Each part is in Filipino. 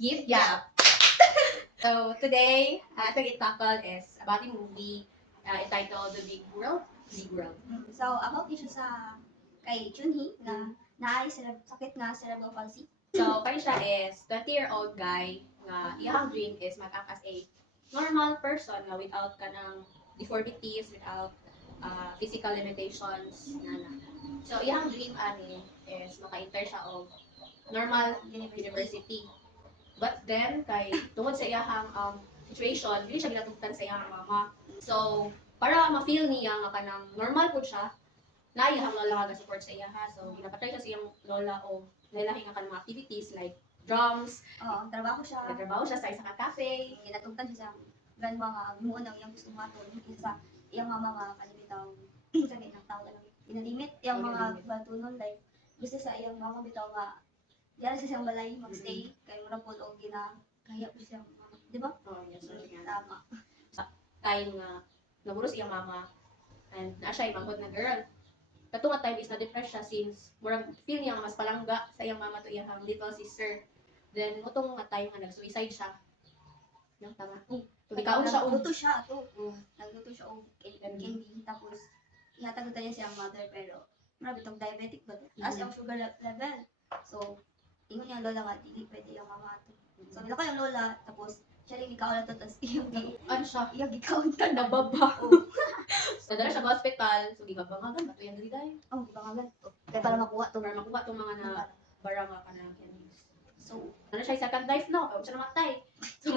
Gift yeah. So today, atong i-tackle is about the movie entitled The Big World. Big World. So, about ito sa kay Junhee na naay sakit nga cerebral palsy. So, kaya siya is 20-year-old guy nga iyang dream is mag-act as a normal person nga without kanang deformities, without physical limitations na. So, iyang dream ani is maka-enter siya og normal university. But then, kay tungod sa iyang situation, dili siya ginatugtan sa iyang mama. So, para ma-feel niya nga kanang normal po siya, na iyang lola nga support sa iya ha. So, ginapatry siya sa iyang lola o lahi nga kanang mga activities like drums. Oo, trabaho siya. Nagtrabaho siya sa isa ka cafe. Ginatugtan siya sa grandma nga gimuon ang iyang gusto maton isa sa iyang mama nga kanibitaw sa ng tao lang ginalimit iyang mga batunon like gusto sa iyang mama bitaw nga diyan sa siyang balay magstay kay mura po og kaya po siyang mama, di ba? Oh, yes, sir. Tama. Time nga naburos iyang mama and na siya imangkot na girl. Katong time is na-depress siya since murag feel niya nga mas palangga sa iyang mama to iyang little sister. Then mutong nga time nga nag-suicide siya. Yung tama. Tulikaon siya og Nagluto siya to. Nagluto siya og candy tapos ihatag niya siyang mother pero mura bitong diabetic ba? As yung sugar level. So ingon niya lola nga dili pwede yung mama to. So nila ko yung lola tapos siya rin ikaw na to tapos ano siya? iyang ikaw ka na. Nababa. Nadala siya sa hospital. So gibabangagan bato yang dili dai. Oh, gibangagan. Kaya para makuha to. Para makuha tong mga na barang nga kanang candies. So Ano siya second life no? Kaya siya namatay. So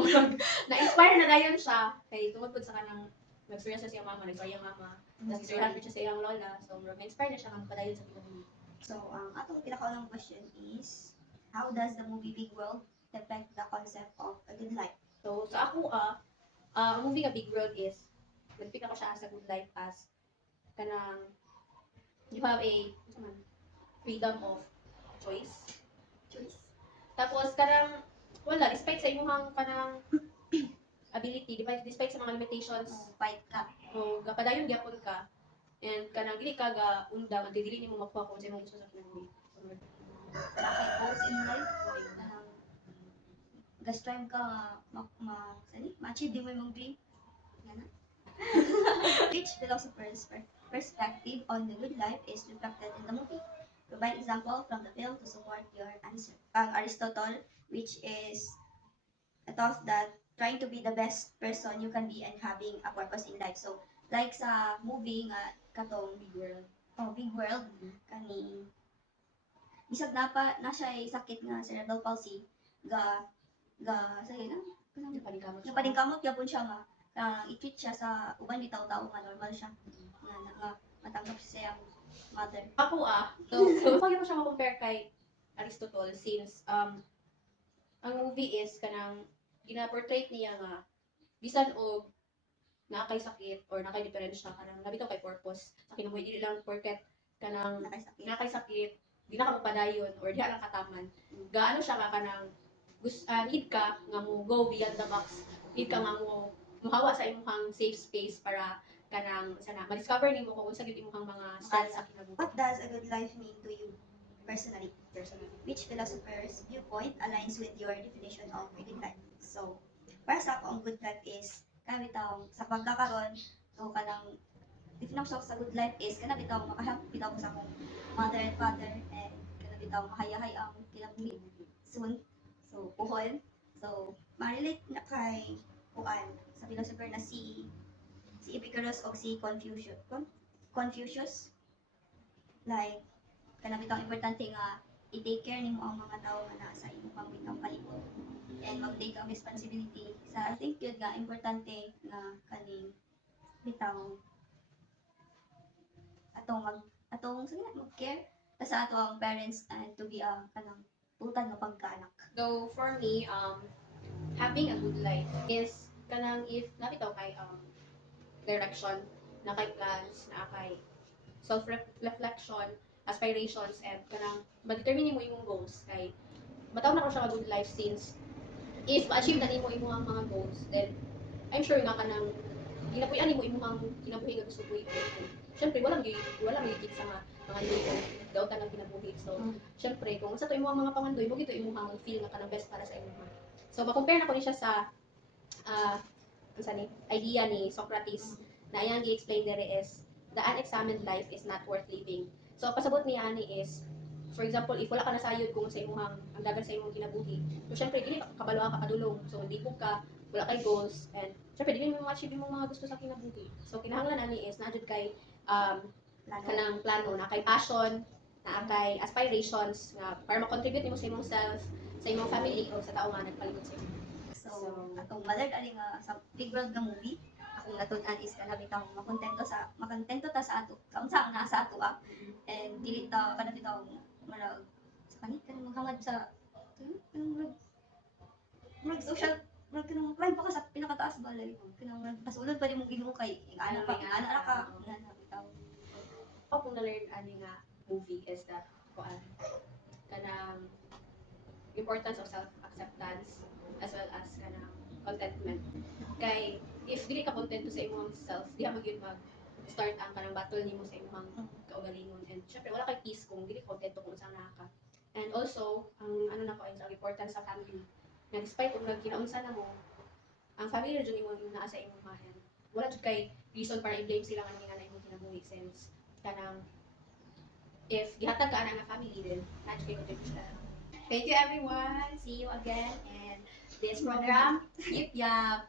na-inspire na dayon siya kay tungod pud sa kanang nag-experience siya sa iyang mama, nag-story iyang mama. Tapos istoryahan siya sa iyang lola. So na-inspire na siya kang padayon sa pinag-movie. So, ang atong pinakaunang question is, how does the movie Big World affect the concept of a good life? So sa ako ang movie nga Big World is nag-pick ako siya as a good life as kanang you have a freedom of choice. Tapos kanang wala despite sa imong kanang ability, despite sa mga limitations, Fight ka. o gapadayon gyapon ka and kanang dili ka ga undang at dili nimo makuha kung sa imong gusto sa kinabuhi. Bakit goals in life? Ga-strive ka ma-achieve din mo yung dream. Yan na. Which philosopher's perspective on the good life is reflected in the movie? Provide example from the film to support your answer. Aristotle, which is a thought that trying to be the best person you can be and having a purpose in life. So, like sa movie nga katong Big World. Big World, kani bisag na siya ay sakit nga cerebral palsy sige na napadingkamot gyapon siya nga i-treat siya sa uban ni tao-tao nga normal siya nga matanggap siya sa mother. Ako so pag mo siya ma-compare kay Aristotle since ang movie is kanang gina-portray niya nga bisan og nakay sakit or nakay diferensya kanang nabitaw kay purpose sa kinabuhi dili lang porket kanang nakay sakit di na ka magpadayon or di lang kataman gaano siya ka kanang need ka nga mo go beyond the box, need ka nga mo muhawa sa imong safe space para kanang sana ma-discover nimo kung unsa gyud imong mga strengths sa kinabuhi. What does a good life mean to you personally? Which philosopher's viewpoint aligns with your definition of a good life? So, para sa ako, ang good life is kanabitaw sa pagkakaroon so kanang definition sa good life is kanabitaw makahelp bitaw ko sa akong mother and father and kanabitaw mahayahay ang kinabuhi soon. So, puhon. So, ma-relate na kay kuan sa philosopher na si Epicurus o si Confucius. Like, kanabitaw importante nga i-take care nimo ang mga tao nga nasa imong pambitang palibot and mag-take ang responsibility sa I think yun nga importante nga kaning bitaw atong mag-care ta sa ato ang parents and to be a kanang utang nga pagkaanak. So for me having a good life is kanang if nabitaw kay direction na kay plans na kay self reflection aspirations and kanang ma-determine mo imong goals kay mataw na ko siya good life since if ma-achieve na nimo imong mga goals then I'm sure nga kanang ginapuy-an nimo imong kinabuhi nga gusto mo i-achieve. Syempre wala magigit sa mga nilo daw tanang kinabuhi. So syempre kung sa to imong mga pangandoy mo gito imong feel nga kanang best para sa imong So ma-compare na ko ni siya sa idea ni Socrates na iyang gi-explain dere is the unexamined life is not worth living. So pasabot niya ani is for example, if wala ka nasayod kung sa imong ang dagan sa imong kinabuhi, so syempre dili ka kabalo ka kadulong. So libog ka, wala kay goals, and syempre dili mo ma-achieve imong mga gusto sa kinabuhi. So kinahanglan ani is na jud kay kanang plano, na kay passion, na kay aspirations nga para ma-contribute nimo sa imong self, sa imong family o sa tao nga nagpalibot sa imo. So, atong mother ali nga sa Big World nga movie, akong natun-an is kanang bitaw makontento ta sa ato. Sa unsa ang nasa ato and dili ta kanang bitaw marag sa kanit kanang maghangad sa kanang murag social murag kanang climb pa ka sa pinakataas balay kanang pasulod pa nimong ginoo kay ana ra ka ana bitaw. Ako kung na-learn ani nga movie is that kanang importance of self-acceptance as well as kanang contentment. Kay if dili ka kontento sa imong self, di ka magyud mag-start ang kanang battle nimo sa imong kaugalingon, and syempre wala kay peace kung dili ka kontento kung saan ka. And also, ang ano na ko is ang importance sa family. Na despite kung nagkinaunsa na mo, ang family jud imong naa sa imong mahen. Wala jud kay reason para i-blame sila nga nga na imong kinabuhi since kanang if gihatag ka ana nga family din, na jud kay contribution. Thank you everyone. See you again in this program. Yip yap.